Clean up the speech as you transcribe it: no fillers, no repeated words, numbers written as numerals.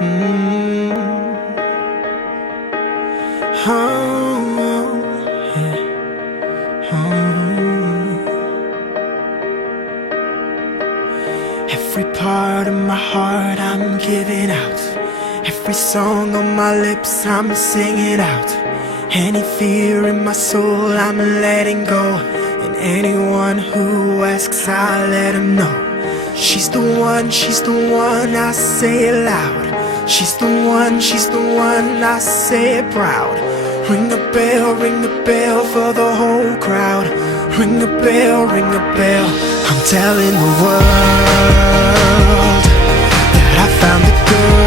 Mm. Oh, yeah. Every part of my heart I'm giving out. Every song on my lips I'm singing out. Any fear in my soul I'm letting go. And anyone who asks I let them know. She's the one, I say it loud. She's the one, I say it proud. Ring a bell for the whole crowd. Ring a bell, I'm telling the world that I found the girl